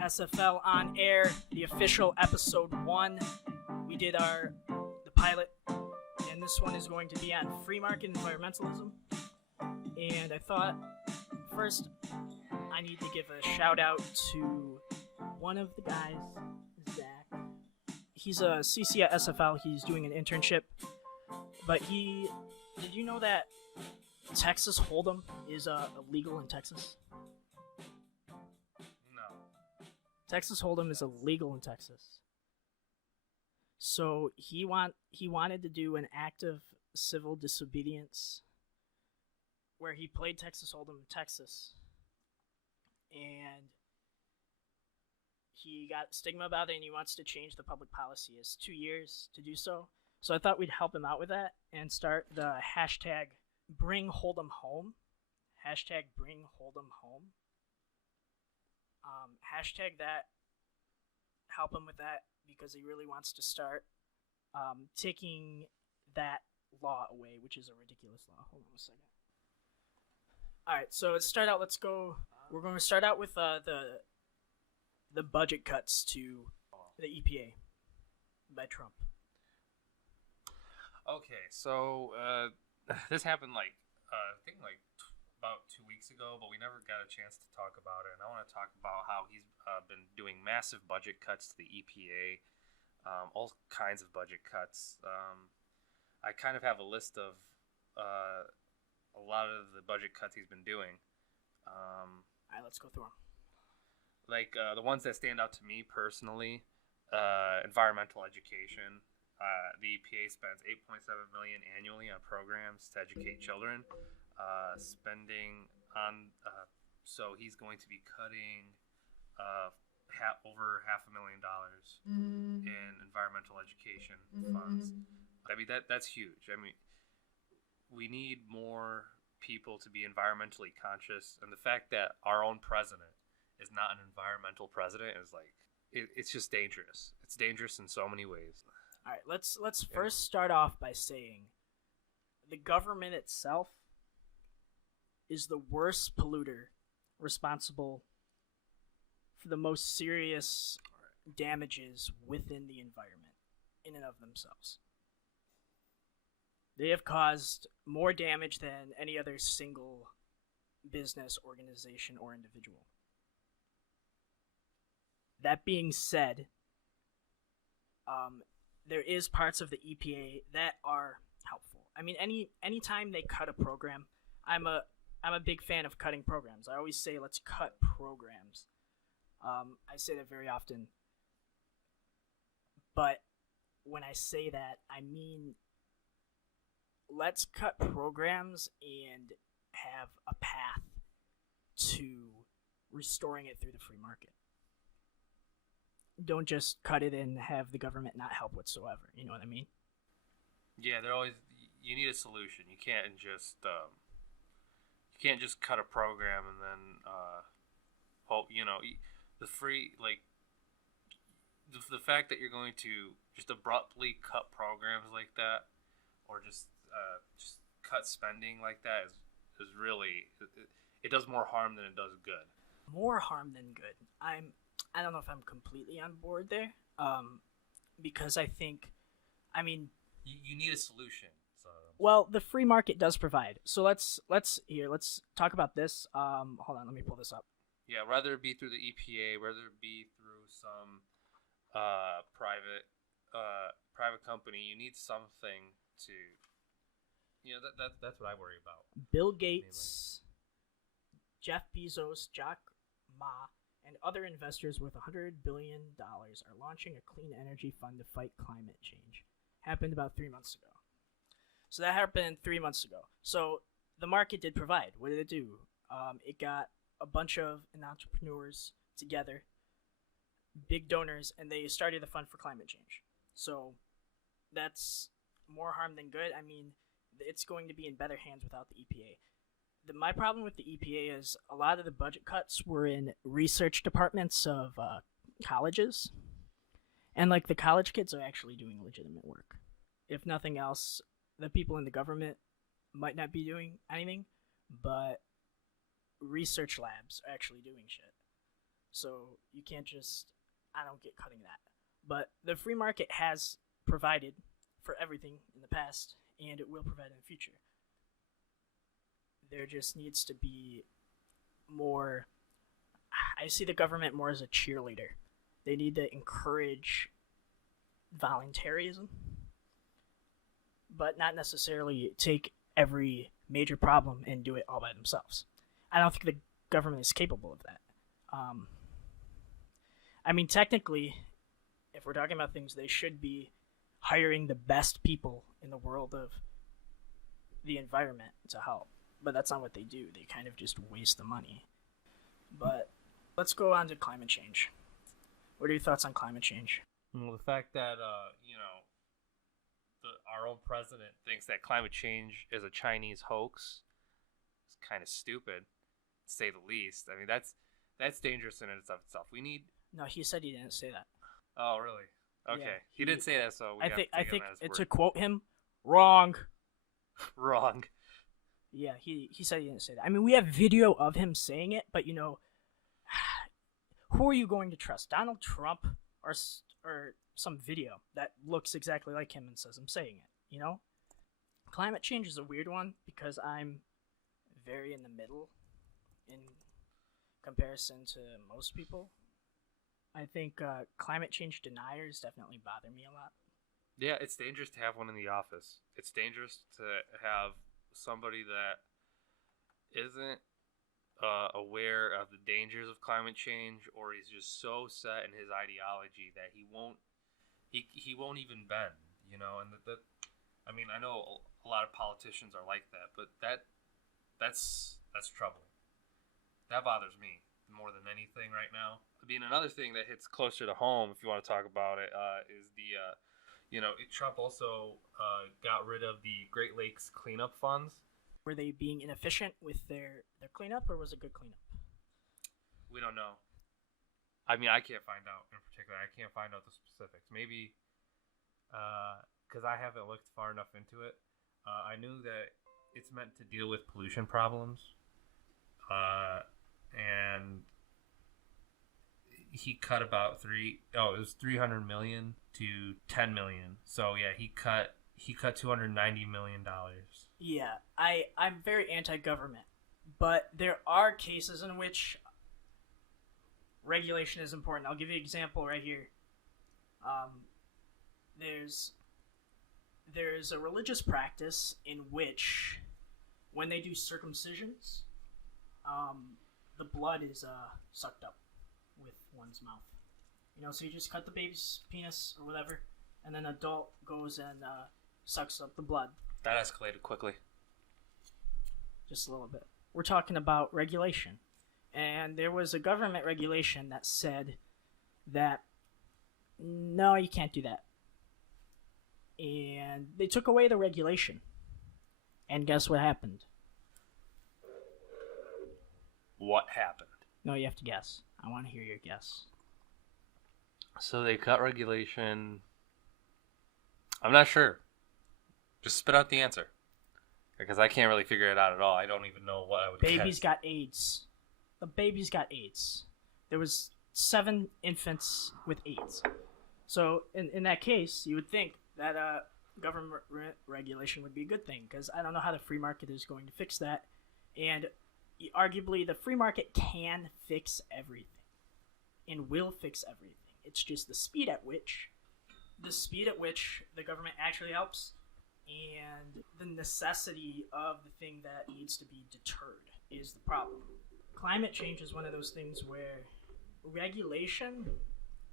SFL On Air, the official episode 1. We did the pilot, and this one is going to be on free market environmentalism. And I thought, first, I need to give a shout out to one of the guys, Zach. He's a CC at SFL. He's doing an internship, but did you know that Texas Hold'em is illegal in Texas? No. Texas Hold'em is illegal in Texas. So he wanted to do an act of civil disobedience where he played Texas Hold'em in Texas, and he got stigma about it, and he wants to change the public policy. It's 2 years to do so. So I thought we'd help him out with that and start the hashtag Bring Hold'em Home. Hashtag Bring Hold'em Home. Hashtag that. Help him with that because he really wants to start taking that law away, which is a ridiculous law. Hold on a second. All right, so let's start out. We're going to start out with the budget cuts to the EPA by Trump. Okay, so this happened I think about 2 weeks ago, but we never got a chance to talk about it. And I want to talk about how he's been doing massive budget cuts to the EPA, all kinds of budget cuts. I kind of have a list of a lot of the budget cuts he's been doing. All right, let's go through them. The ones that stand out to me personally, environmental education. The EPA spends $8.7 million annually on programs to educate children. Spending on, so he's going to be cutting over $500,000 in environmental education funds. I mean, that's huge. I mean, we need more people to be environmentally conscious, and the fact that our own president is not an environmental president is it's just dangerous. It's dangerous in so many ways. All right, let's first start off by saying the government itself is the worst polluter responsible for the most serious damages within the environment in and of themselves. They have caused more damage than any other single business, organization, or individual. That being said, there is parts of the EPA that are helpful. I mean, anytime they cut a program, I'm a big fan of cutting programs. I always say, let's cut programs. I say that very often. But when I say that, I mean, let's cut programs and have a path to restoring it through the free market. Don't just cut it and have the government not help whatsoever. You know what I mean? Yeah, you need a solution. You can't just cut a program and then hope, the free, the fact that you're going to just abruptly cut programs like that, or just cut spending like that is really, it does more harm than it does good. More harm than good. I don't know if I'm completely on board there, because I think, you need a solution. So. Well, the free market does provide. So let's talk about this. Hold on, let me pull this up. Yeah, whether it be through the EPA, whether it be through some private company, you need something to, that's what I worry about. Bill Gates, mainly. Jeff Bezos, Jack Ma, and other investors worth $100 billion are launching a clean energy fund to fight climate change. Happened about 3 months ago. So that happened 3 months ago. So the market did provide. What did it do? It got a bunch of entrepreneurs together, big donors, and they started the fund for climate change. So that's more harm than good. I mean, it's going to be in better hands without the EPA. My problem with the EPA is a lot of the budget cuts were in research departments of colleges. And the college kids are actually doing legitimate work. If nothing else, the people in the government might not be doing anything, but research labs are actually doing shit. So you can't just, I don't get cutting that. But the free market has provided for everything in the past, and it will provide in the future. There just needs to be more. I see the government more as a cheerleader. They need to encourage voluntarism, but not necessarily take every major problem and do it all by themselves. I don't think the government is capable of that. I mean, technically, if we're talking about things, they should be hiring the best people in the world of the environment to help. But that's not what they do. They kind of just waste the money. But let's go on to climate change. What are your thoughts on climate change? Well, the fact that, our own president thinks that climate change is a Chinese hoax is kind of stupid, to say the least. I mean, that's dangerous in and of itself. We need... No, he said he didn't say that. Oh, really? Okay. Yeah, he did say that, so I think to quote him, wrong. Wrong. Yeah, he said he didn't say that. I mean, we have video of him saying it, but, who are you going to trust? Donald Trump or some video that looks exactly like him and says I'm saying it, Climate change is a weird one because I'm very in the middle in comparison to most people. I think climate change deniers definitely bother me a lot. Yeah, it's dangerous to have one in the office. It's dangerous to have somebody that isn't aware of the dangers of climate change, or he's just so set in his ideology that he won't even bend, and that I mean, I know a lot of politicians are like that, but that's trouble. That bothers me more than anything right now. I mean, another thing that hits closer to home, if you want to talk about it, is the Trump also got rid of the Great Lakes cleanup funds. Were they being inefficient with their cleanup, or was it good cleanup? We don't know. I mean, I can't find out in particular. I can't find out the specifics. Maybe because I haven't looked far enough into it. I knew that it's meant to deal with pollution problems. And he cut about it was 300 million to 10 million. So yeah, he cut $290 million. Yeah, I'm very anti-government, but there are cases in which regulation is important. I'll give you an example right here. There's a religious practice in which when they do circumcisions, the blood is sucked up with one's mouth. So you just cut the baby's penis or whatever, and then an adult goes and sucks up the blood. That escalated quickly. Just a little bit. We're talking about regulation. And there was a government regulation that said that, no, you can't do that. And they took away the regulation. And guess what happened? What happened? No, you have to guess. I want to hear your guess. So they cut regulation. I'm not sure. Just spit out the answer. Because I can't really figure it out at all. I don't even know what I would guess. Babies got AIDS. The babies got AIDS. There was 7 infants with AIDS. So in that case, you would think that government regulation would be a good thing, because I don't know how the free market is going to fix that. And arguably, the free market can fix everything and will fix everything. It's just the speed at which the government actually helps, and the necessity of the thing that needs to be deterred is the problem. Climate change is one of those things where regulation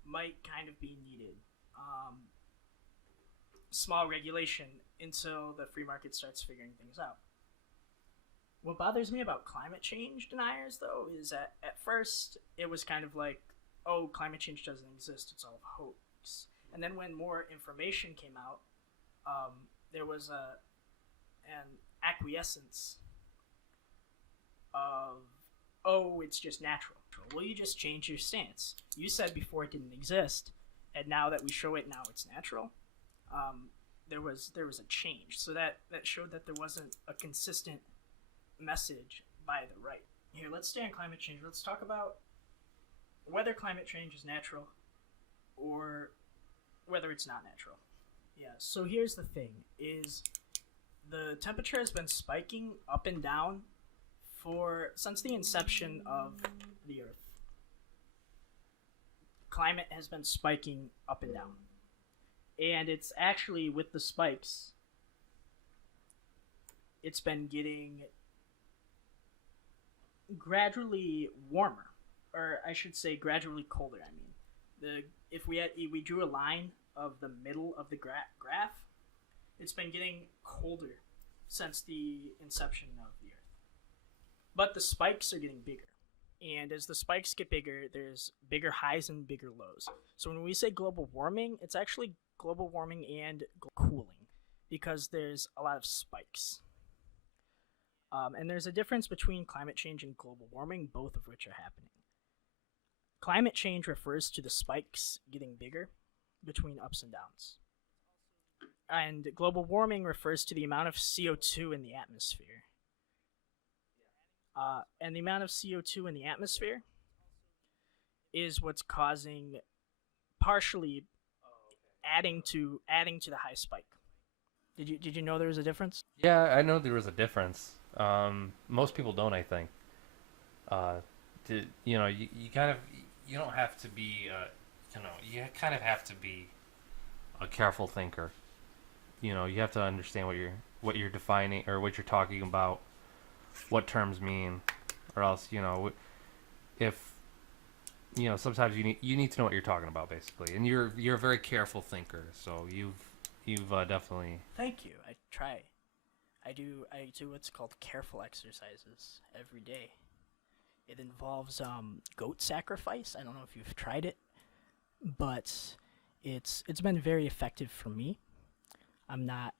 might kind of be needed. Small regulation until the free market starts figuring things out. What bothers me about climate change deniers, though, is that at first it was kind of like, oh, climate change doesn't exist, it's all a hoax. And then when more information came out, there was an acquiescence of, oh, it's just natural. Well, you just changed your stance. You said before it didn't exist, and now that we show it, now it's natural. There was a change. So that showed that there wasn't a consistent message by the right. Here, let's stay on climate change. Let's talk about whether climate change is natural or whether it's not natural. Yeah, so here's the thing, is the temperature has been spiking up and down since the inception of the Earth. Climate has been spiking up and down. And it's actually, with the spikes, it's been getting gradually warmer. Or I should say gradually colder, I mean. If we drew a line of the middle of the graph, it's been getting colder since the inception of the Earth. But the spikes are getting bigger. And as the spikes get bigger, there's bigger highs and bigger lows. So when we say global warming, it's actually global warming and cooling, because there's a lot of spikes. And there's a difference between climate change and global warming, both of which are happening. Climate change refers to the spikes getting bigger between ups and downs. And global warming refers to the amount of CO2 in the atmosphere. And the amount of CO2 in the atmosphere is what's causing, partially adding to the high spike. Did you know there was a difference? Yeah, I know there was a difference. Most people don't, I think. You don't have to be, you kind of have to be a careful thinker. You have to understand what you're defining or what you're talking about, what terms mean, or else, if sometimes you need to know what you're talking about, basically. And you're a very careful thinker, so you've definitely. Thank you. I try. I do what's called careful exercises every day. It involves goat sacrifice. I don't know if you've tried it, but it's been very effective for me. I'm not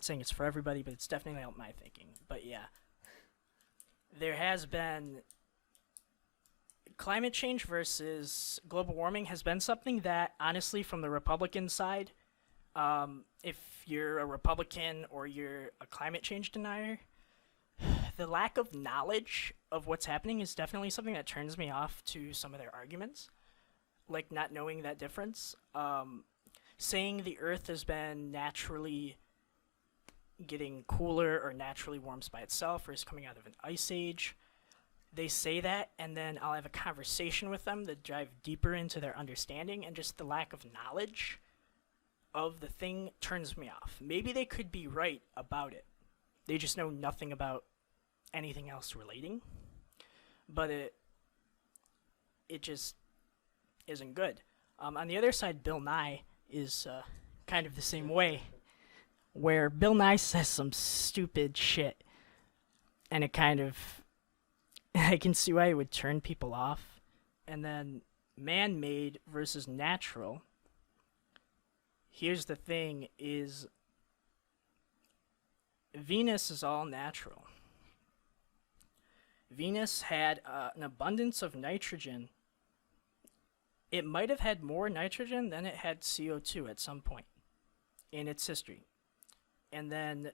saying it's for everybody, but it's definitely helped my thinking. But yeah, there has been climate change versus global warming has been something that, honestly, from the Republican side, if you're a Republican or you're a climate change denier, the lack of knowledge of what's happening is definitely something that turns me off to some of their arguments, like not knowing that difference. Saying the Earth has been naturally getting cooler or naturally warms by itself or is coming out of an ice age. They say that, and then I'll have a conversation with them to dive deeper into their understanding, and just the lack of knowledge of the thing turns me off. Maybe they could be right about it. They just know nothing about anything else relating. But it just isn't good. On the other side, Bill Nye is kind of the same way, where Bill Nye says some stupid shit, and it kind of, I can see why it would turn people off. And then man-made versus natural. Here's the thing, is Venus is all natural. Venus had an abundance of nitrogen. It might have had more nitrogen than it had CO2 at some point in its history. And then,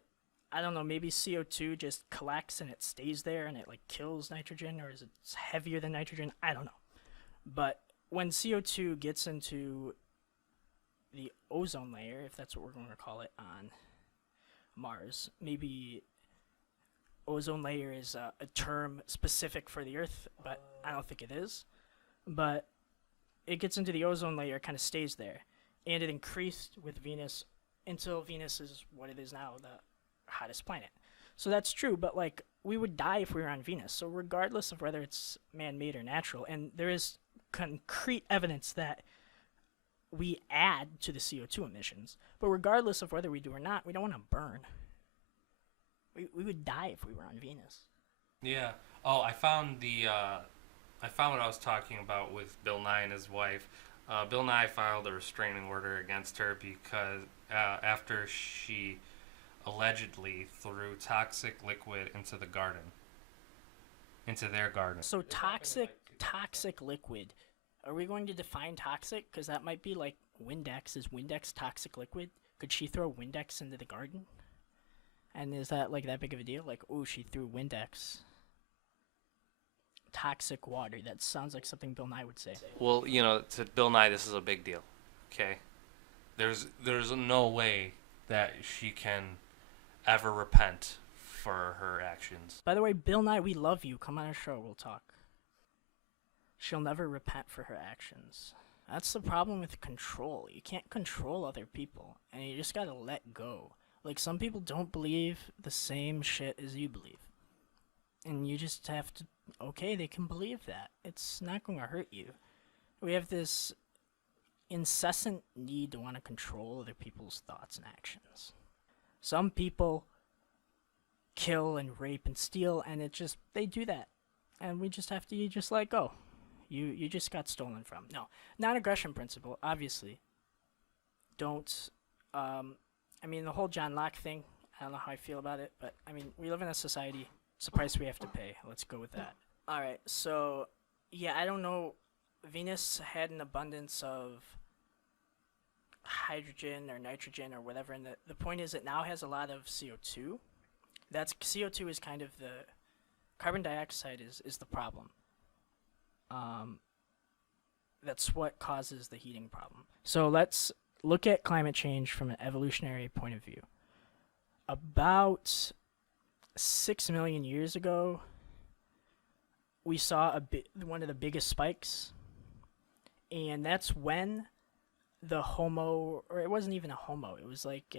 I don't know, maybe CO2 just collects and it stays there and it like kills nitrogen, or is it heavier than nitrogen? I don't know. But when CO2 gets into the ozone layer, if that's what we're going to call it on Mars, maybe ozone layer is a term specific for the Earth, but I don't think it is. But it gets into the ozone layer, it kind of stays there. And it increased with Venus until Venus is what it is now, the hottest planet. So that's true, but like, we would die if we were on Venus. So regardless of whether it's man-made or natural, and there is concrete evidence that we add to the CO2 emissions, but regardless of whether we do or not, we don't want to burn. We would die if we were on Venus. Yeah. Oh, I found what I was talking about with Bill Nye and his wife. Bill Nye filed a restraining order against her because after she allegedly threw toxic liquid into their garden. So toxic liquid. Are we going to define toxic? Because that might be like Windex. Is Windex toxic liquid? Could she throw Windex into the garden? And is that like that big of a deal? Like, oh, she threw Windex. toxic water. That sounds like something Bill Nye would say. Well, to Bill Nye, this is a big deal. Okay, there's no way that she can ever repent for her actions. By the way, Bill Nye, we love you. Come on our show, we'll talk. She'll never repent for her actions. That's the problem with control. You can't control other people, and you just gotta let go. Like, some people don't believe the same shit as you believe. And you just have to, okay, they can believe that. It's not going to hurt you. We have this incessant need to want to control other people's thoughts and actions. Some people kill and rape and steal, and they do that. And we just have to just let go. You just got stolen from. No, non-aggression principle, obviously. Don't, the whole John Locke thing, I don't know how I feel about it, but, we live in a society. It's a price we have to pay. Let's go with that. Alright, so, yeah, I don't know. Venus had an abundance of hydrogen or nitrogen or whatever, and the point is it now has a lot of CO2. CO2 is kind of carbon dioxide is the problem. That's what causes the heating problem. So let's look at climate change from an evolutionary point of view. About 6 million years ago, we saw one of the biggest spikes, and that's when the Homo, or it wasn't even a Homo, it was like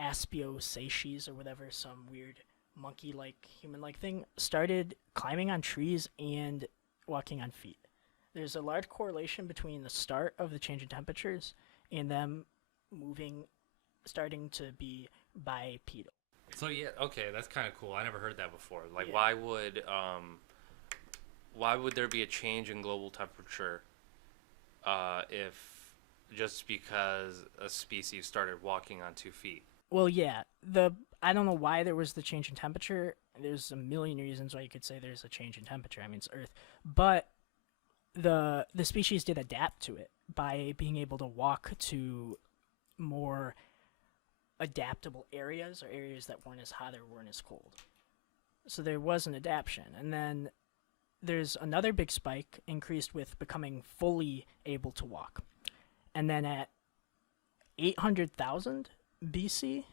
Aspiosaces or whatever, some weird monkey-like, human-like thing, started climbing on trees and walking on feet. There's a large correlation between the start of the change in temperatures and them starting to be bipedal. So yeah, okay, that's kind of cool. I never heard that before. Like, Yeah. why would there be a change in global temperature if just because a species started walking on 2 feet? Well, yeah, I don't know why there was the change in temperature. There's a million reasons why you could say there's a change in temperature. It's Earth, but the species did adapt to it by being able to walk to more adaptable areas, or areas that weren't as hot or weren't as cold. So there was an adaptation. And then there's another big spike increased with becoming fully able to walk. And then at 800,000 BC,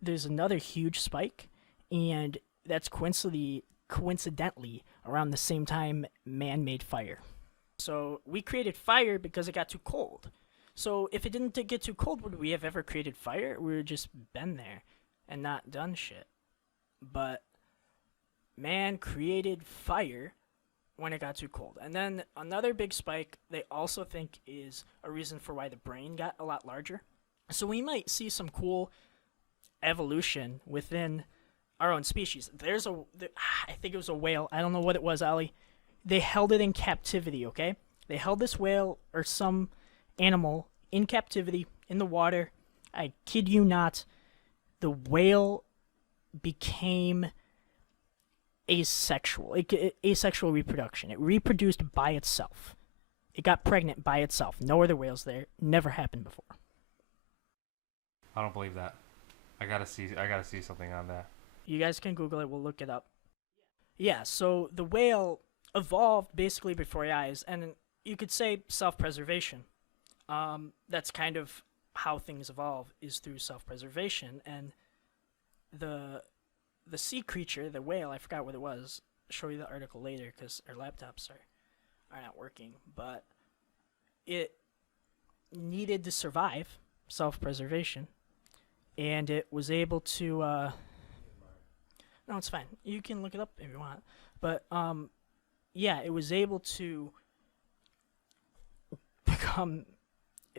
there's another huge spike, and that's coincidentally around the same time man made fire. So we created fire because it got too cold. So if it didn't get too cold, would we have ever created fire? We would have just been there and not done shit. But man created fire when it got too cold. And then another big spike they also think is a reason for why the brain got a lot larger. So we might see some cool evolution within our own species. I think it was a whale. I don't know what it was, Ali. They held it in captivity, okay? They held this whale or some animal in captivity in the water. I kid you not. The whale became asexual. Asexual reproduction. It reproduced by itself. It got pregnant by itself. No other whales there. Never happened before. I don't believe that. I gotta see something on that. You guys can Google it. We'll look it up. Yeah, so the whale evolved basically before your eyes, and you could say self-preservation. That's kind of how things evolve, is through self-preservation. And the sea creature, the whale, I forgot what it was. I'll show you the article later because our laptops are not working. But it needed to survive, self-preservation, and it was able to. No, it's fine. You can look it up if you want. But yeah, it was able to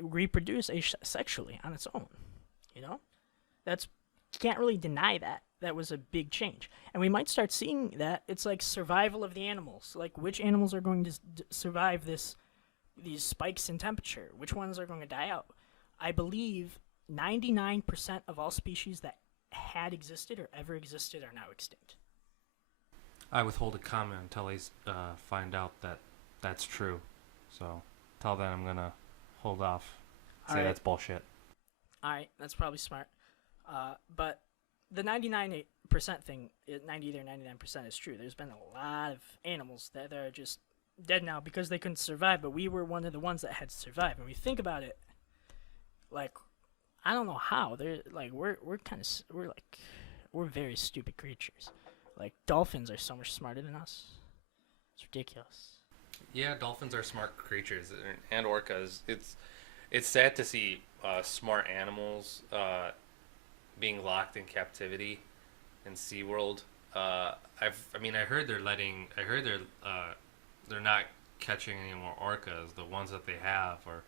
reproduce asexually on its own. You can't really deny that. That was a big change. And we might start seeing that. It's like survival of the animals. Like, which animals are going to survive these spikes in temperature? Which ones are going to die out? I believe 99% of all species that had existed or ever existed are now extinct. I withhold a comment until I find out that that's true. So, till then, I'm gonna hold off. Say that's bullshit. Alright, that's probably smart. But the 99% thing, 90 or 99% is true. There's been a lot of animals that are just dead now because they couldn't survive, but we were one of the ones that had to survive. And we think about it, like, I don't know how. They're like we're very stupid creatures. Like dolphins are so much smarter than us. It's ridiculous. Yeah, dolphins are smart creatures, and orcas. It's sad to see smart animals being locked in captivity in SeaWorld. I heard they're not catching any more orcas. The ones that they have are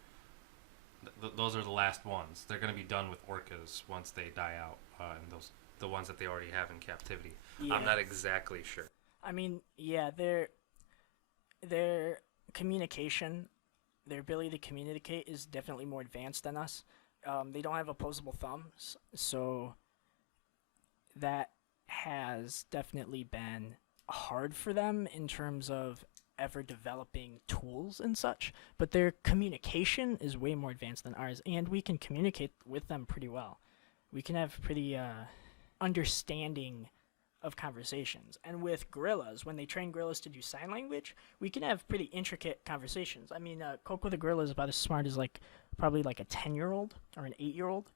those are the last ones. They're going to be done with orcas once they die out, and the ones that they already have in captivity. Yeah. I'm not exactly sure. I mean, yeah, their communication, their ability to communicate is definitely more advanced than us. They don't have opposable thumbs, so that has definitely been hard for them in terms of ever developing tools and such, but their communication is way more advanced than ours, and we can communicate with them pretty well. We can have pretty understanding of conversations. And with gorillas, when they train gorillas to do sign language, we can have pretty intricate conversations. I mean, Coco the gorilla is about as smart as probably a 10-year-old or an 8-year-old.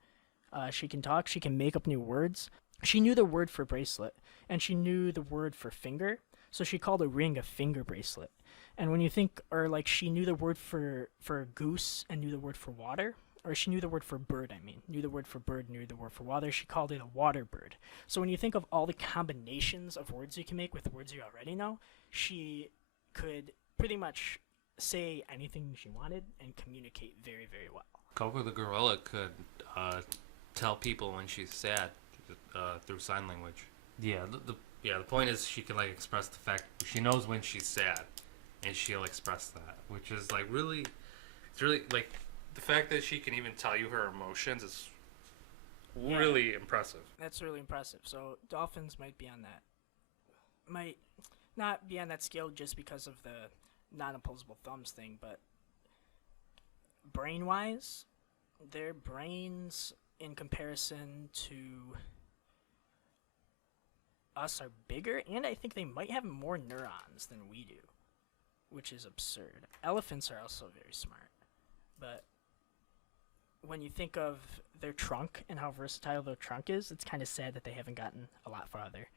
She can talk, she can make up new words. She knew the word for bracelet, and she knew the word for finger, so she called a ring a finger bracelet. And when you think, she knew the word for goose and knew the word for water, or she knew the word for bird, knew the word for bird, knew the word for water, she called it a water bird. So when you think of all the combinations of words you can make with words you already know, she could pretty much say anything she wanted and communicate very, very well. Coco the gorilla could tell people when she's sad through sign language. Yeah, the point is she can express the fact she knows when she's sad, and she'll express that, which is it's really the fact that she can even tell you her emotions is really impressive. That's really impressive. So dolphins might be on that. Might not be on that scale just because of the non-opposable thumbs thing, but brain-wise, their brains in comparison to us are bigger, and I think they might have more neurons than we do, which is absurd. Elephants are also very smart, but when you think of their trunk and how versatile their trunk is, it's kind of sad that they haven't gotten a lot farther.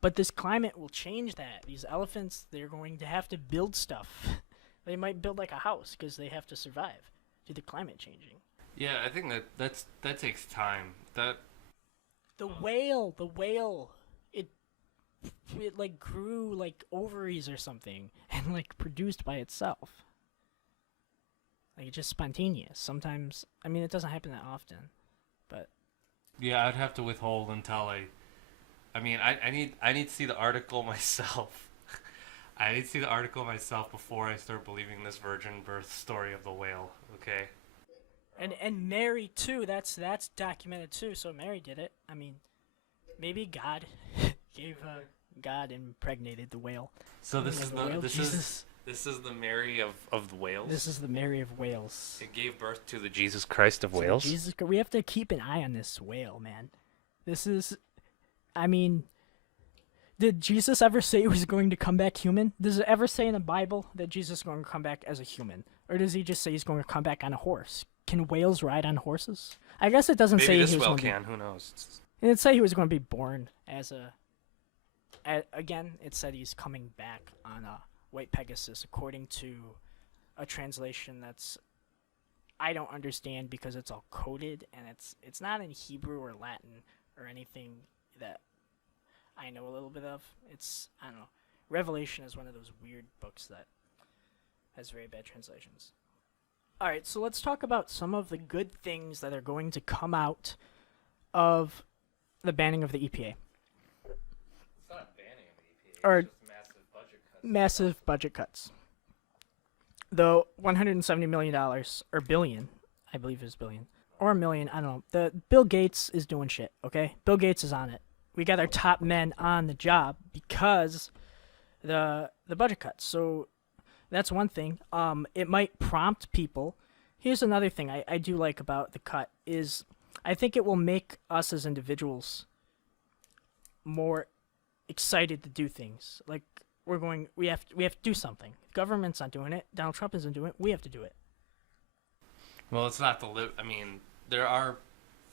But this climate will change that. These elephants, they're going to have to build stuff. They might build a house because they have to survive due to climate changing. Yeah, I think that takes time. The whale, it grew ovaries or something and produced by itself. It's just spontaneous. Sometimes, it doesn't happen that often, but yeah, I'd have to withhold until I need to see the article myself. I need to see the article myself before I start believing this virgin birth story of the whale. Okay. And Mary too. That's documented too. So Mary did it. Maybe God God impregnated the whale. So this is the Mary of the whales. This is the Mary of Wales. It gave birth to the Jesus Christ of Wales. We have to keep an eye on this whale, man. Did Jesus ever say he was going to come back human? Does it ever say in the Bible that Jesus is going to come back as a human? Or does he just say he's going to come back on a horse? Can whales ride on horses? I guess it doesn't say he was going to. Maybe this whale can. Who knows? It didn't say he was going to be born as again, it said he's coming back on a white Pegasus, according to a translation that's I don't understand because it's all coded and it's not in Hebrew or Latin or anything that I know a little bit of. I don't know. Revelation is one of those weird books that has very bad translations. Alright, so let's talk about some of the good things that are going to come out of the banning of the EPA. It's not banning of the EPA, it's just massive budget cuts. Massive budget cuts. Though $170 million, or billion, I believe it was billion, or a million, I don't know. Bill Gates is doing shit, okay? Bill Gates is on it. We got our top men on the job because the budget cuts. So that's one thing. It might prompt people. Here's another thing I do like about the cut is I think it will make us as individuals more excited to do things. Like we have to do something. The government's not doing it. Donald Trump isn't doing it. We have to do it. Well, it's not I mean, there are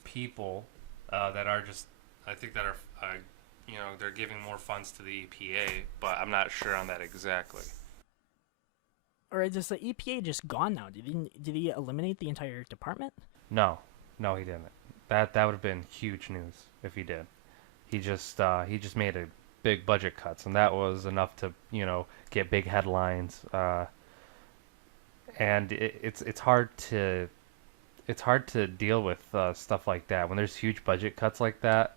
people that are just, I think that are, they're giving more funds to the EPA, but I'm not sure on that exactly. Or is the EPA just gone now? Did he eliminate the entire department? No, he didn't. That would have been huge news if he did. He just made a big budget cuts, and that was enough to get big headlines. And it's hard to deal with stuff like that when there's huge budget cuts like that.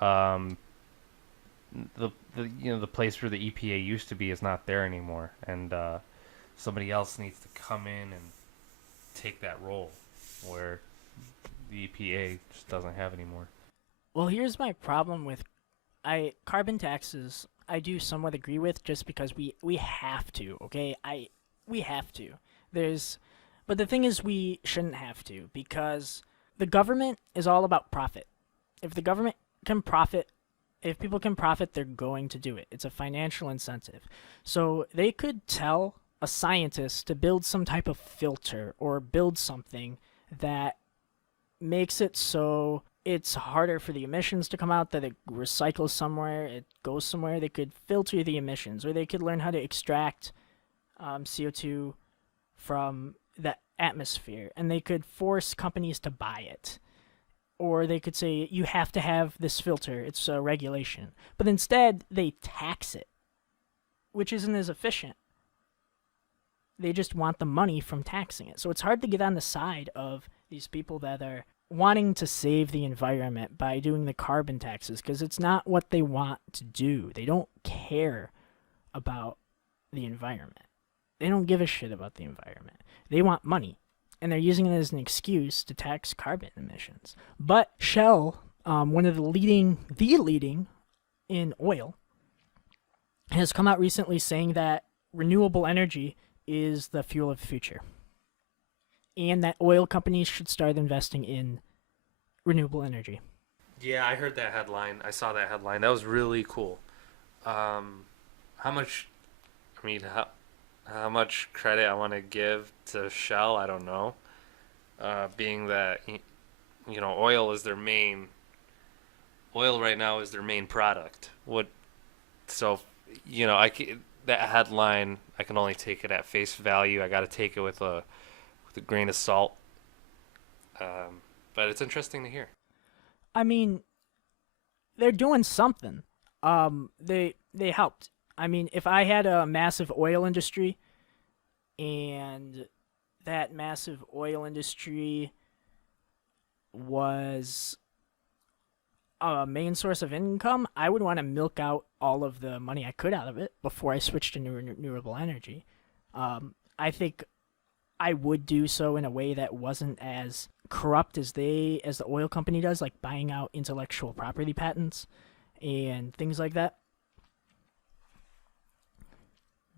The place where the EPA used to be is not there anymore, and somebody else needs to come in and take that role where the EPA just doesn't have anymore. Well, here's my problem with carbon taxes. I do somewhat agree with, just because we have to. Okay, we have to. But the thing is, we shouldn't have to, because the government is all about profit. If the government can profit, if people can profit, they're going to do it. It's a financial incentive. So they could tell a scientist to build some type of filter or build something that makes it so it's harder for the emissions to come out, that it recycles somewhere, it goes somewhere. They could filter the emissions, or they could learn how to extract CO2 from the atmosphere, and they could force companies to buy it. Or they could say, you have to have this filter, it's a regulation. But instead, they tax it, which isn't as efficient. They just want the money from taxing it. So it's hard to get on the side of these people that are wanting to save the environment by doing the carbon taxes, because it's not what they want to do. They don't care about the environment. They don't give a shit about the environment. They want money, and they're using it as an excuse to tax carbon emissions. But Shell, one of the leading in oil, has come out recently saying that renewable energy is the fuel of the future, and that oil companies should start investing in renewable energy. Yeah, I heard that headline. I saw that headline. That was really cool. How much credit I want to give to Shell, I don't know. Being that, oil right now is their main product. That headline, I can only take it at face value. I got to take it with a grain of salt. But it's interesting to hear. I mean, they're doing something. They helped. I mean, if I had a massive oil industry, and that massive oil industry was a main source of income, I would want to milk out all of the money I could out of it before I switched to renewable energy. I think I would do so in a way that wasn't as corrupt as the oil company does, like buying out intellectual property patents and things like that.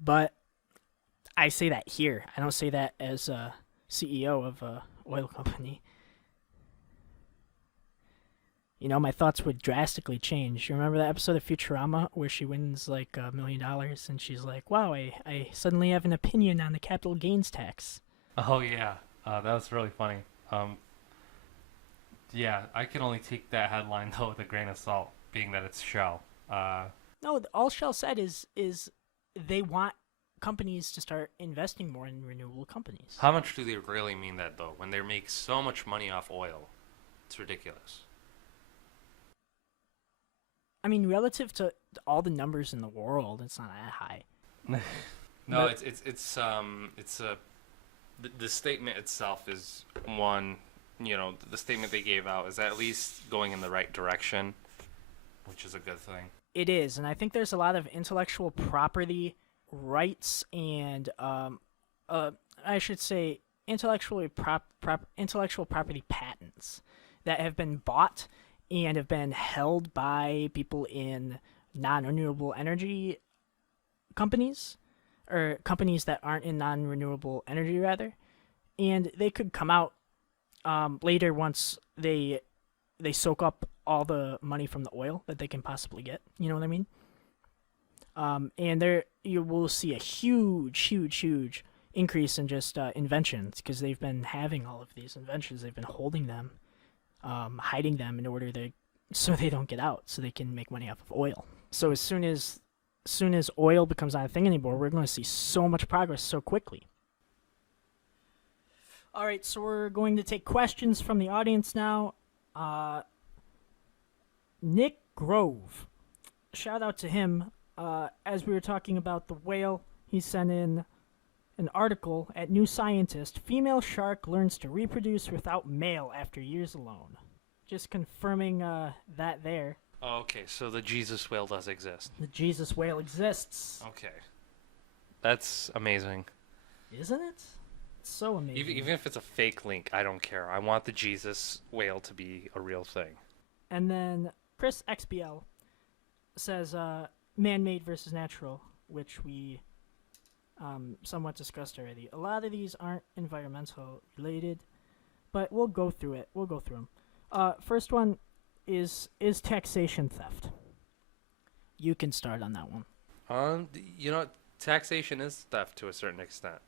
But I say that here. I don't say that as a CEO of a oil company. My thoughts would drastically change. You remember that episode of Futurama where she wins like $1 million and she's like, wow, I suddenly have an opinion on the capital gains tax. Oh, yeah. That was really funny. Yeah, I can only take that headline, though, with a grain of salt, being that it's Shell. No, all Shell said is they want companies to start investing more in renewable companies. How much do they really mean that, though, when they make so much money off oil? It's ridiculous. I mean, relative to all the numbers in the world, it's not that high. No, the statement itself is one. The statement they gave out is at least going in the right direction, which is a good thing. It is, and I think there's a lot of intellectual property rights and I should say intellectual property patents that have been bought and have been held by people in non-renewable energy companies, or companies that aren't in non-renewable energy rather, and they could come out later once they soak up all the money from the oil that they can possibly get. You know what I mean? And there you will see a huge increase in just inventions, because they've been having all of these inventions. They've been holding them, hiding them in order so they don't get out, so they can make money off of oil. So as soon as oil becomes not a thing anymore, we're going to see so much progress so quickly. All right, so we're going to take questions from the audience now. Nick Grove, shout out to him. As we were talking about the whale, he sent in an article at New Scientist. Female shark learns to reproduce without male after years alone. Just confirming that there. Oh, okay, so the Jesus whale does exist. The Jesus whale exists. Okay. That's amazing. Isn't it? It's so amazing. Even if it's a fake link, I don't care. I want the Jesus whale to be a real thing. And then Chris XBL says man-made versus natural, which we somewhat discussed already. A lot of these aren't environmental related, but we'll go through it. We'll go through them. First one is taxation theft. You can start on that one. Taxation is theft to a certain extent.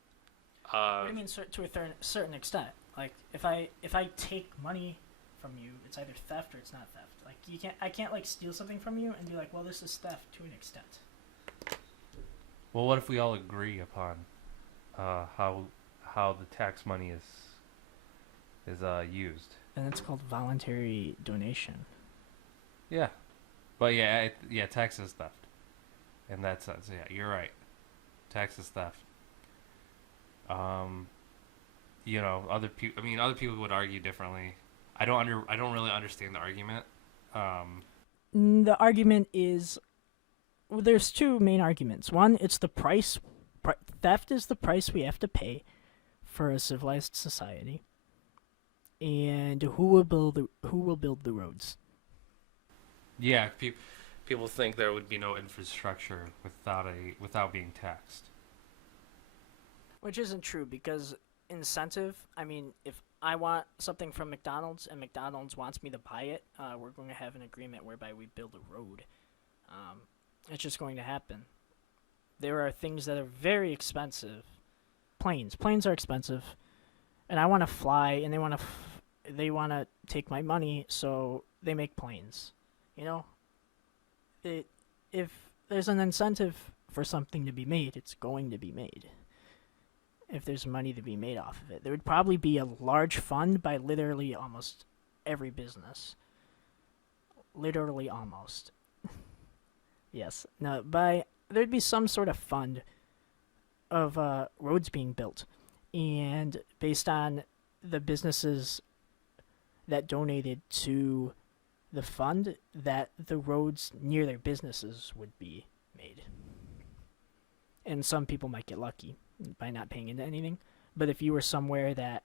What do you mean to a certain extent? Like if I take money from you, it's either theft or it's not theft. Like I can't like steal something from you and be like, well, this is theft to an extent. Well, what if we all agree upon how the tax money is used? And it's called voluntary donation. Yeah, but yeah, tax is theft. In that sense, yeah, you're right. Tax is theft. Other people would argue differently. I don't really understand the argument. The argument is, well, there's two main arguments. One, it's the price. Theft is the price we have to pay for a civilized society. And who will build the roads? Yeah, people think there would be no infrastructure without being taxed. Which isn't true, because incentive, I mean, if I want something from McDonald's and McDonald's wants me to buy it, we're going to have an agreement whereby we build a road. It's just going to happen. There are things that are very expensive. Planes are expensive, and I want to fly, and they want to take my money, so they make planes. You know, if there's an incentive for something to be made, it's going to be made. If there's money to be made off of it, there would probably be a large fund by literally almost every business. Literally almost. Yes. No, there'd be some sort of fund of roads being built, and based on the businesses that donated to the fund, that the roads near their businesses would be made. And some people might get lucky by not paying into anything. But if you were somewhere that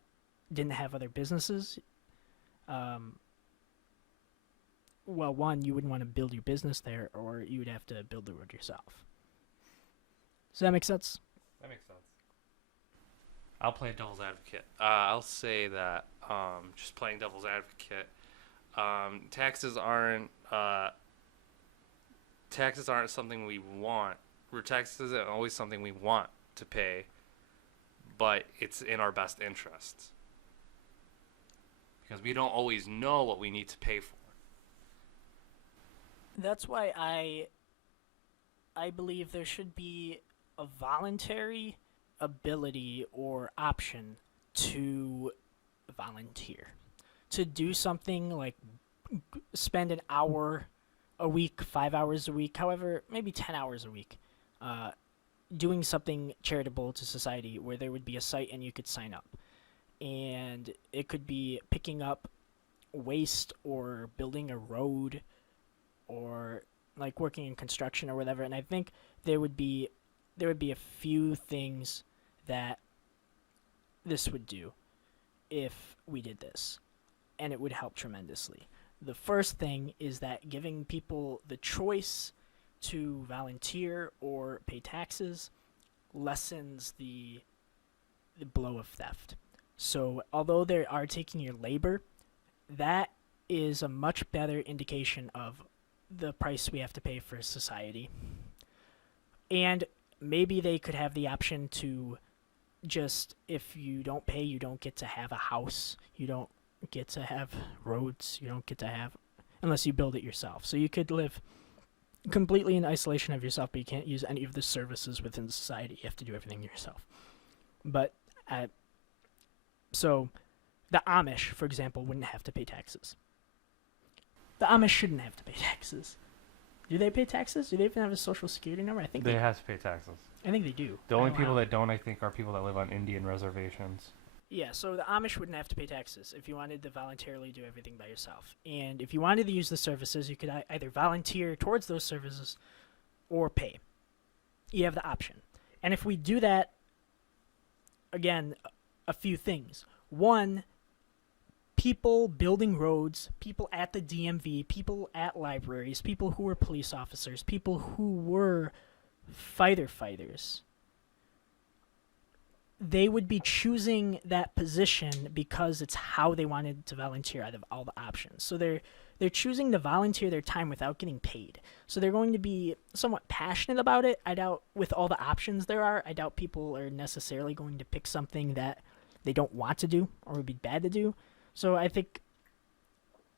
didn't have other businesses, well, one, you wouldn't want to build your business there, or you would have to build the road yourself. Does that make sense? That makes sense. I'll play devil's advocate. I'll say that, just playing devil's advocate, taxes aren't something we want. Taxes isn't always something we want to pay, but it's in our best interests, because we don't always know what we need to pay for. That's why I believe there should be a voluntary ability or option to volunteer, to do something like spend an hour a week, 5 hours a week, however, maybe 10 hours a week, doing something charitable to society, where there would be a site and you could sign up. And it could be picking up waste or building a road or like working in construction or whatever. And I think there would be a few things that this would do if we did this, and it would help tremendously. The first thing is that giving people the choice to volunteer or pay taxes lessens the blow of theft. So although they are taking your labor, that is a much better indication of the price we have to pay for society. And maybe they could have the option to just, if you don't pay, you don't get to have a house, you don't get to have roads, you don't get to have, unless you build it yourself. So you could live completely in isolation of yourself, but you can't use any of the services within society. You have to do everything yourself. But so the Amish, for example, wouldn't have to pay taxes. The Amish shouldn't have to pay taxes. Do they pay taxes? Do they even have a social security number? I think they have to pay taxes. I think they do. The only people that don't, I think, are people that live on Indian reservations. Yeah, so the Amish wouldn't have to pay taxes if you wanted to voluntarily do everything by yourself. And if you wanted to use the services, you could either volunteer towards those services or pay. You have the option. And if we do that, again, a few things. One, people building roads, people at the DMV, people at libraries, people who were police officers, people who were fighter fighters, they would be choosing that position because it's how they wanted to volunteer out of all the options. So they're choosing to volunteer their time without getting paid. So they're going to be somewhat passionate about it. I doubt, with all the options there are, I doubt people are necessarily going to pick something that they don't want to do or would be bad to do. So I think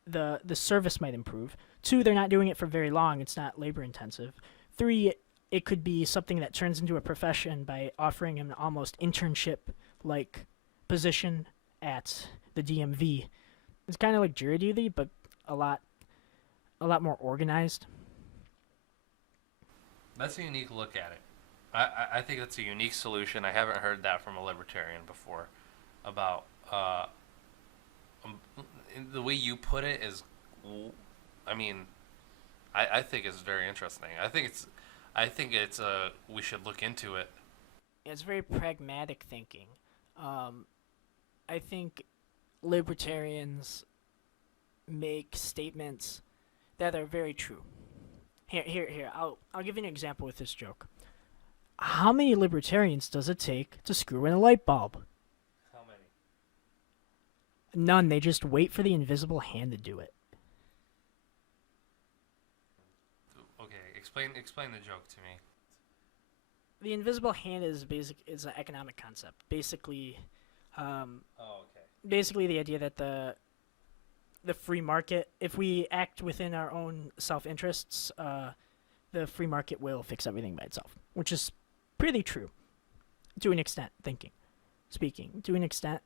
the service might improve. 2, they're not doing it for very long. It's not labor intensive. 3, it could be something that turns into a profession by offering an almost internship-like position at the DMV. It's kind of like jury duty, but a lot more organized. That's a unique look at it. I think that's a unique solution. I haven't heard that from a libertarian before. About the way you put it is, I mean, I think it's very interesting. I think it's we should look into it. It's very pragmatic thinking. I think libertarians make statements that are very true. Here. I'll give you an example with this joke. How many libertarians does it take to screw in a light bulb? How many? None. They just wait for the invisible hand to do it. Okay, explain the joke to me. The invisible hand is an economic concept. Basically, basically the idea that the free market, if we act within our own self-interests, the free market will fix everything by itself, which is pretty true to an extent. Speaking to an extent,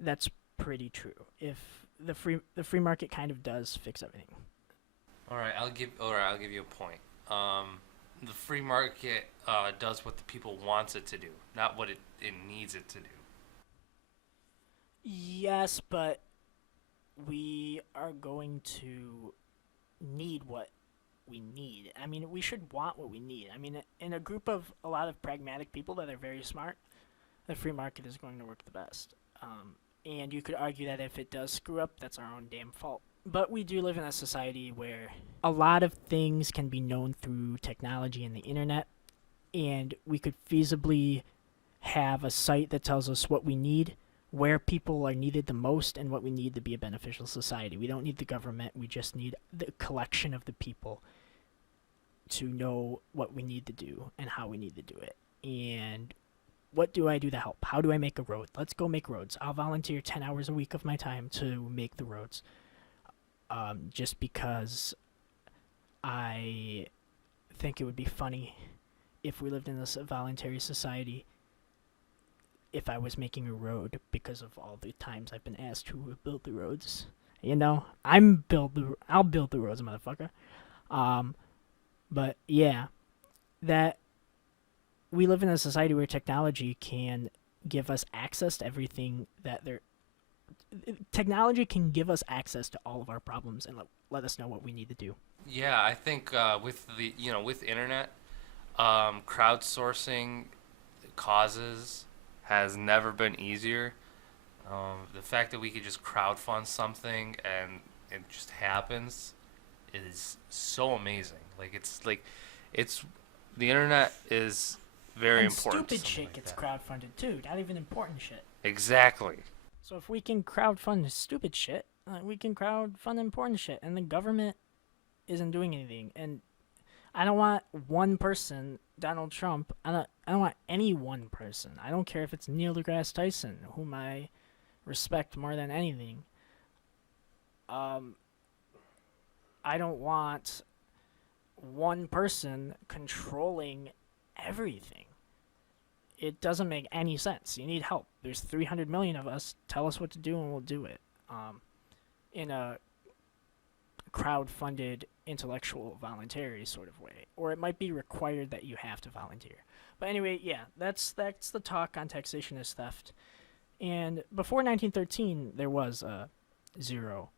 that's pretty true. If the free market kind of does fix everything. All right, I'll give you a point. The free market does what the people wants it to do, not what it needs it to do. Yes, but we are going to need what we need. I mean, we should want what we need. I mean, in a group of a lot of pragmatic people that are very smart, the free market is going to work the best. And you could argue that if it does screw up, that's our own damn fault. But we do live in a society where a lot of things can be known through technology and the internet, and we could feasibly have a site that tells us what we need, where people are needed the most, and what we need to be a beneficial society. We don't need the government. We just need the collection of the people to know what we need to do and how we need to do it. And what do I do to help? How do I make a road? Let's go make roads. I'll volunteer 10 hours a week of my time to make the roads. Just because I think it would be funny if we lived in this voluntary society if I was making a road because of all the times I've been asked who would build the roads. You know, I'll build the roads, motherfucker. But yeah, that we live in a society where technology can give us access to everything that technology can give us access to all of our problems and let us know what we need to do. Yeah, I think with internet, crowdsourcing causes has never been easier. The fact that we could just crowdfund something and it just happens is so amazing. It's the internet is very important. Stupid shit gets crowdfunded too. Not even important shit. Exactly. So if we can crowdfund stupid shit, we can crowdfund important shit, and the government isn't doing anything. And I don't want one person, Donald Trump. I don't want any one person. I don't care if it's Neil deGrasse Tyson, whom I respect more than anything. I don't want one person controlling everything. It doesn't make any sense. You need help. There's 300 million of us. Tell us what to do and we'll do it. In a crowd-funded, intellectual, voluntary sort of way. Or it might be required that you have to volunteer. But anyway, yeah, that's the talk on taxation as theft. And before 1913, there was a 0%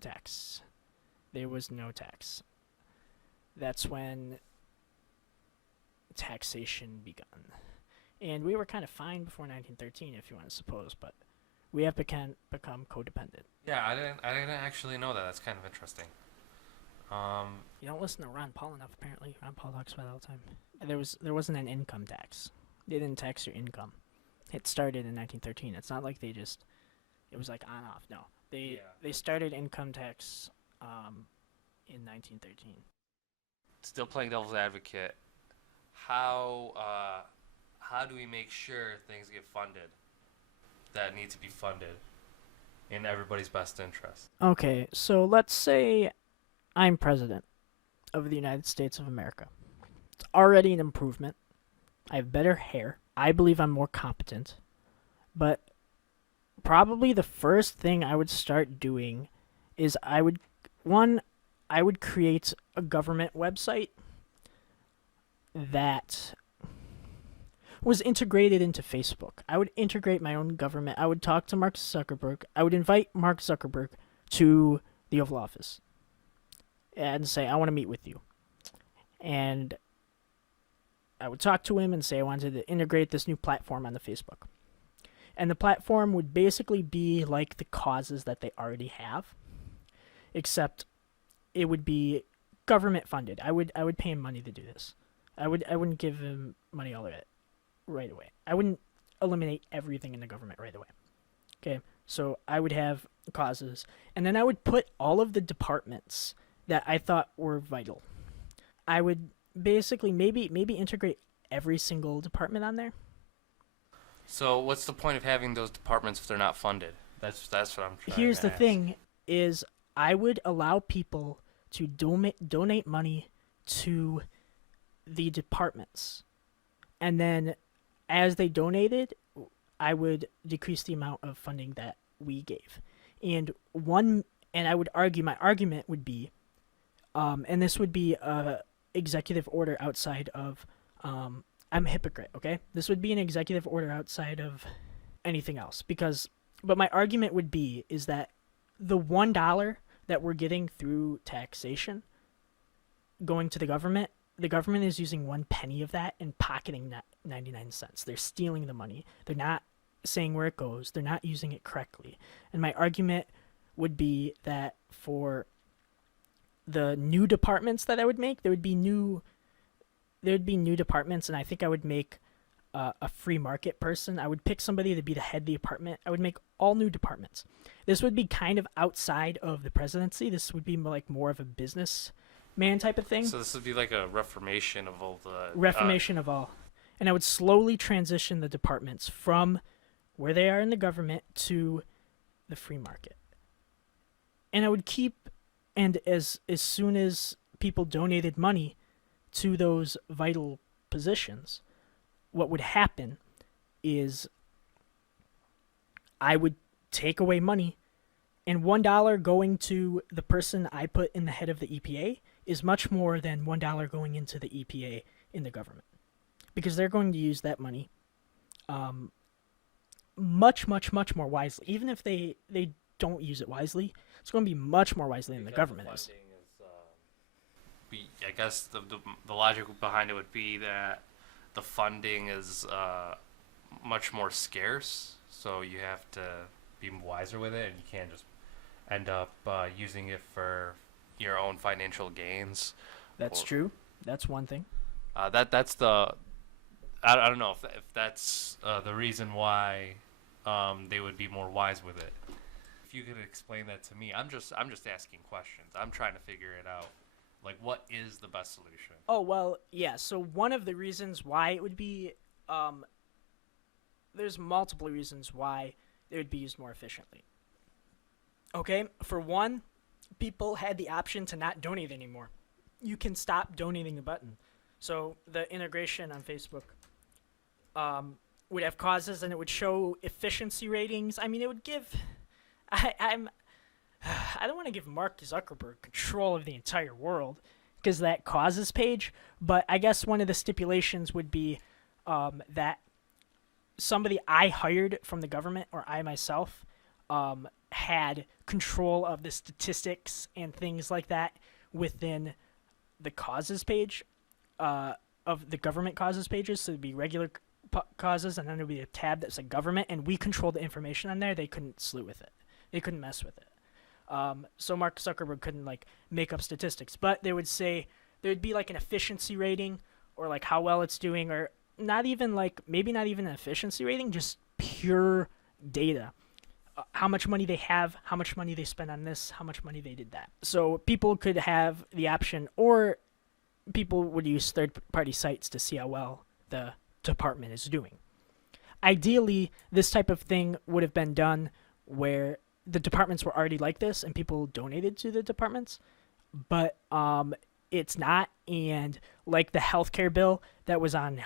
tax. There was no tax. That's when taxation begun. And we were kind of fine before 1913, if you want to suppose, but we have become codependent. Yeah, I didn't actually know that. That's kind of interesting. You don't listen to Ron Paul enough, apparently. Ron Paul talks about it all the time. There wasn't an income tax. They didn't tax your income. It started in 1913. It's not like it was like on off. No, they started income tax in 1913. Still playing devil's advocate. How do we make sure things get funded that need to be funded in everybody's best interest? Okay, so let's say I'm president of the United States of America. It's already an improvement. I have better hair. I believe I'm more competent. But probably the first thing I would start doing is I would create a government website that was integrated into Facebook. I would integrate my own government. I would talk to Mark Zuckerberg. I would invite Mark Zuckerberg to the Oval Office and say, I want to meet with you. And I would talk to him and say I wanted to integrate this new platform onto Facebook. And the platform would basically be like the causes that they already have, except it would be government funded. I would pay him money to do this. I wouldn't give him money all of it right away. I wouldn't eliminate everything in the government right away. Okay, so I would have causes, and then I would put all of the departments that I thought were vital. I would basically maybe integrate every single department on there. So what's the point of having those departments if they're not funded? That's what I'm trying Here's to the ask. thing is I would allow people to donate money to the departments. And then as they donated, I would decrease the amount of funding that we gave. And I would argue, my argument would be, and this would be a executive order outside of, I'm a hypocrite, okay? This would be an executive order outside of anything else. But my argument would be, is that the $1 that we're getting through taxation going to the government is using 1 penny of that and pocketing that 99 cents. They're stealing the money. They're not saying where it goes. They're not using it correctly. And my argument would be that for the new departments that I would make, there would be new departments, and I think I would make a free market person. I would pick somebody to be the head of the department. I would make all new departments. This would be kind of outside of the presidency. This would be more of a business man type of thing. So this would be like a reformation of all the... Reformation of all. And I would slowly transition the departments from where they are in the government to the free market. And I would keep, and as soon as people donated money to those vital positions, what would happen is I would take away money, and $1 going to the person I put in the head of the EPA is much more than $1 going into the EPA in the government, because they're going to use that money much more wisely. Even if they don't use it wisely, it's going to be much more wisely than the government is. I guess the logic behind it would be that the funding is much more scarce, so you have to be wiser with it, and you can't just end up using it for your own financial gains. That's true. That's one thing. That's the... I don't know if that's the reason why they would be more wise with it. If you could explain that to me, I'm just asking questions. I'm trying to figure it out. Like, what is the best solution? Oh, well, yeah. So one of the reasons why it would be, there's multiple reasons why it would be used more efficiently. Okay, for one, people had the option to not donate anymore. You can stop donating the button. So the integration on Facebook would have causes, and it would show efficiency ratings. I mean, it would give. I don't want to give Mark Zuckerberg control of the entire world because that causes page, but I guess one of the stipulations would be that somebody I hired from the government or I myself had control of the statistics and things like that within the causes page of the government causes pages. So it'd be regular causes, and then there'd be a tab that's like government, and we control the information on there. They couldn't slew with it. They couldn't mess with it. So Mark Zuckerberg couldn't like make up statistics, but they would say there'd be like an efficiency rating or like how well it's doing, or not even like maybe not even an efficiency rating, just pure data. How much money they have, how much money they spend on this, how much money they did that. So people could have the option, or people would use third-party sites to see how well the department is doing. Ideally, this type of thing would have been done where the departments were already like this and people donated to the departments, but it's not. And like the healthcare bill that was on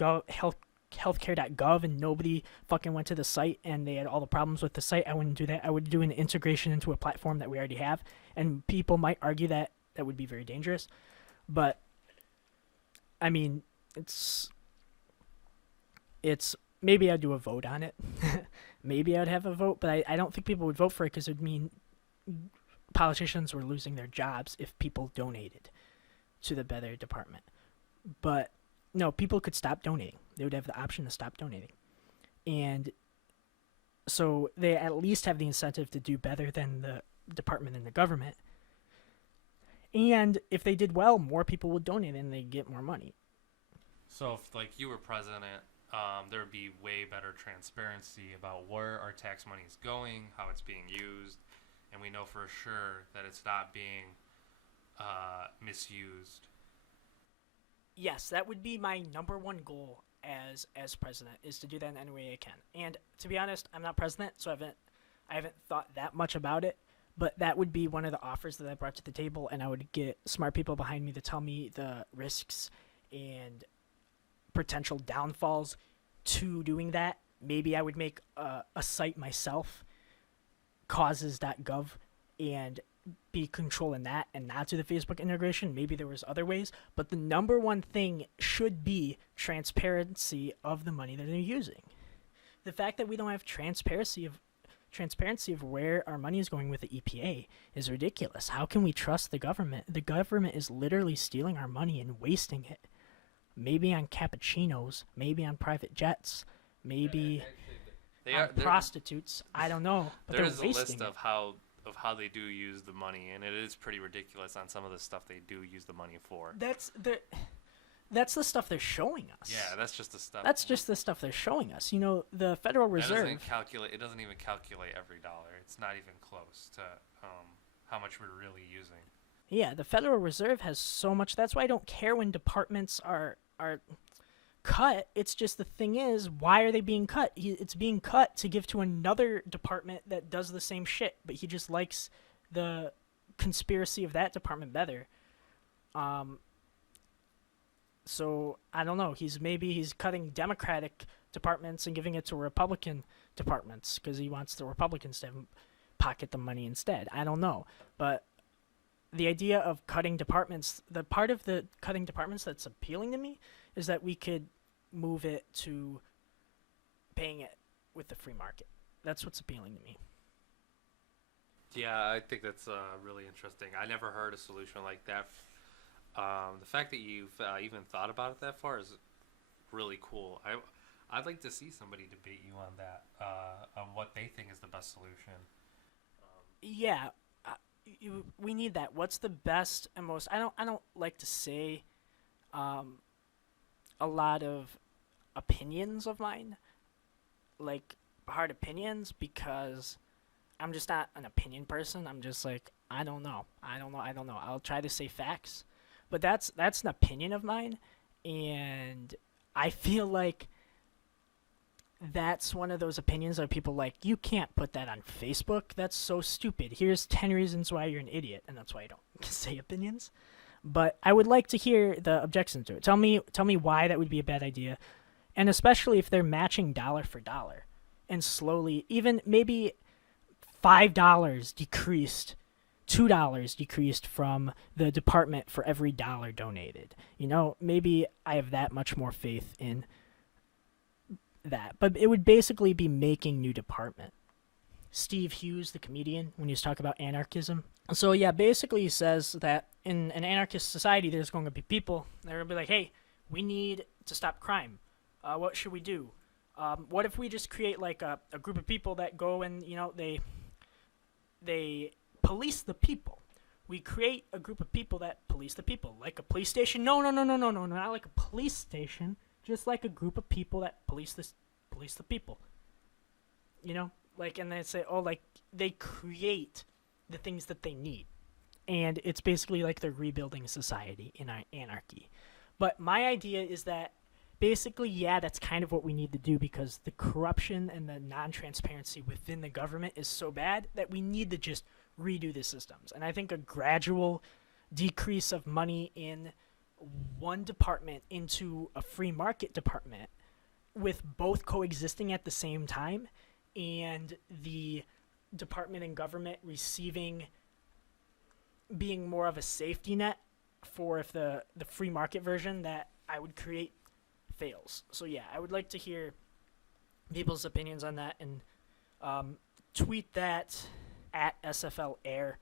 healthcare.gov and nobody fucking went to the site and they had all the problems with the site, I wouldn't do that. I would do an integration into a platform that we already have, and people might argue that that would be very dangerous, but I mean, it's maybe I'd do a vote on it. Maybe I'd have a vote, but I don't think people would vote for it because it would mean politicians were losing their jobs if people donated to the better department. But no, people could stop donating. They would have the option to stop donating. And so they at least have the incentive to do better than the department and the government. And if they did well, more people would donate and they'd get more money. So if like you were president, there would be way better transparency about where our tax money is going, how it's being used, and we know for sure that it's not being misused. Yes, that would be my number one goal as president, is to do that in any way I can. And to be honest, I'm not president, so I haven't thought that much about it. But that would be one of the offers that I brought to the table, and I would get smart people behind me to tell me the risks and potential downfalls to doing that. Maybe I would make a site myself, causes.gov, and be controlling that and not do the Facebook integration. Maybe there was other ways, but the number one thing should be transparency of the money that they're using. The fact that we don't have transparency of where our money is going with the EPA is ridiculous. How can we trust the government? The government is literally stealing our money and wasting it. Maybe on cappuccinos, maybe on private jets, maybe on prostitutes. I don't know, but there's they're a wasting list it. of how they do use the money, and it is pretty ridiculous on some of the stuff they do use the money for. That's the stuff they're showing us. Yeah, that's just the stuff. That's just the stuff they're showing us. You know, the Federal Reserve. It doesn't even calculate every dollar. It's not even close to how much we're really using. Yeah, the Federal Reserve has so much. That's why I don't care when departments are cut. It's just the thing is, why are they being cut? It's being cut to give to another department that does the same shit, but he just likes the conspiracy of that department better. So I don't know. He's cutting Democratic departments and giving it to Republican departments because he wants the Republicans to pocket the money instead. I don't know, but the idea of cutting departments, the part of the cutting departments that's appealing to me is that we could move it to paying it with the free market. That's what's appealing to me. Yeah, I think that's really interesting. I never heard a solution like that. The fact that you've even thought about it that far is really cool. I'd like to see somebody debate you on that, on what they think is the best solution. Yeah, we need that. What's the best and most? I don't like to say a lot of opinions of mine. Like, hard opinions because I'm just not an opinion person. I'm just like, I don't know. I'll try to say facts. But that's an opinion of mine, and I feel like that's one of those opinions that people like, you can't put that on Facebook. That's so stupid. Here's 10 reasons why you're an idiot, and that's why I don't say opinions. But I would like to hear the objections to it. Tell me why that would be a bad idea, and especially if they're matching dollar for dollar, and slowly, even maybe $5 decreased, $2 decreased from the department for every dollar donated. You know, maybe I have that much more faith in that. But it would basically be making new department. Steve Hughes, the comedian, when he was talking about anarchism. So yeah, basically he says that in an anarchist society, there's going to be people that are going to be like, hey, we need to stop crime. What should we do? What if we just create like a group of people that go and, you know, they police the people. We create a group of people that police the people, like a police station. No, not like a police station, just like a group of people that police the people. You know, like, and they say, oh, like they create the things that they need, and it's basically like they're rebuilding society in anarchy. But my idea is that basically, yeah, that's kind of what we need to do because the corruption and the non-transparency within the government is so bad that we need to just redo the systems. And I think a gradual decrease of money in one department into a free market department with both coexisting at the same time, and the department and government being more of a safety net for if the free market version that I would create fails. So yeah, I would like to hear people's opinions on that, and tweet that at SFL Air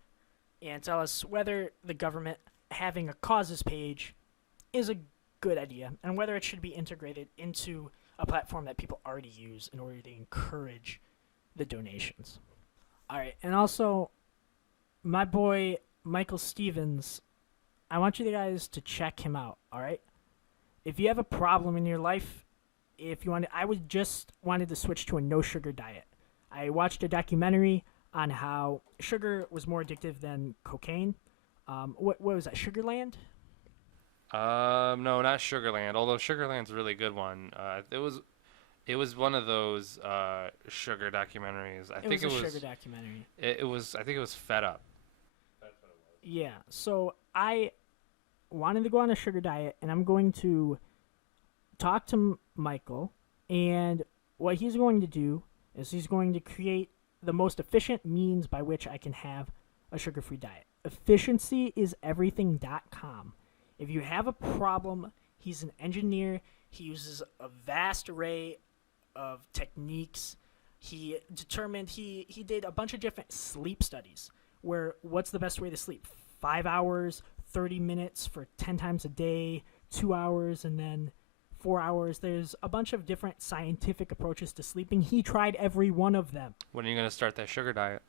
and tell us whether the government having a causes page is a good idea and whether it should be integrated into a platform that people already use in order to encourage the donations. All right, and also my boy Michael Stevens, I want you guys to check him out, all right? If you have a problem in your life, I would just wanted to switch to a no sugar diet. I watched a documentary on how sugar was more addictive than cocaine. What was that, Sugarland? No, not Sugarland. Although Sugarland's a really good one. It was one of those sugar documentaries. I think it was a sugar documentary. I think it was Fed Up. That's what it was. Yeah. So I wanted to go on a sugar diet, and I'm going to talk to Michael, and what he's going to do is he's going to create the most efficient means by which I can have a sugar-free diet. Efficiencyis-everything.com. If you have a problem, he's an engineer. He uses a vast array of techniques. He did a bunch of different sleep studies where what's the best way to sleep? 5 hours, 30 minutes for 10 times a day, 2 hours, and then 4 hours. There's a bunch of different scientific approaches to sleeping. He tried every one of them. When are you going to start that sugar diet?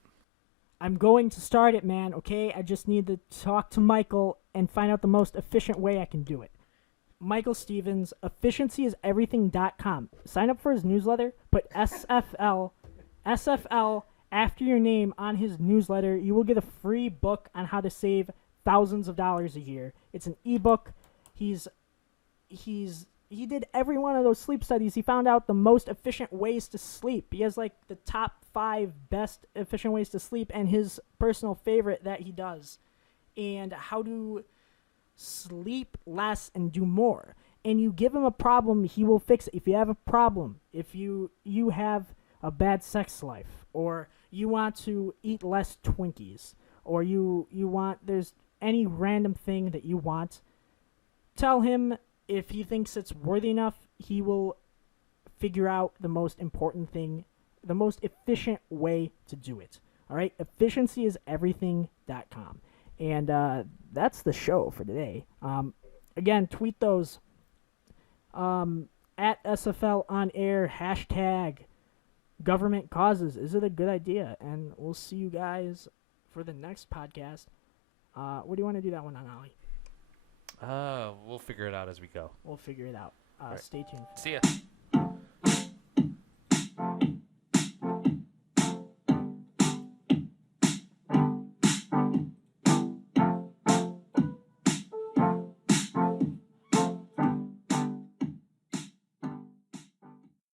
I'm going to start it, man, okay? I just need to talk to Michael and find out the most efficient way I can do it. Michael Stevens, efficiencyis-everything.com. Sign up for his newsletter. Put SFL after your name on his newsletter. You will get a free book on how to save thousands of dollars a year. It's an ebook. He did every one of those sleep studies. He found out the most efficient ways to sleep. He has like the top 5 best efficient ways to sleep and his personal favorite that he does. And how to sleep less and do more. And you give him a problem, he will fix it. If you have a problem, if you have a bad sex life, or you want to eat less Twinkies, or you want, there's any random thing that you want, tell him. If he thinks it's worthy enough, he will figure out the most important thing, the most efficient way to do it. All right? Efficiencyis-everything.com. And that's the show for today. Again, tweet those at SFL On Air, hashtag government causes. Is it a good idea? And we'll see you guys for the next podcast. What do you want to do that one on, Ollie? We'll figure it out as we go. We'll figure it out. Right. Stay tuned. See ya.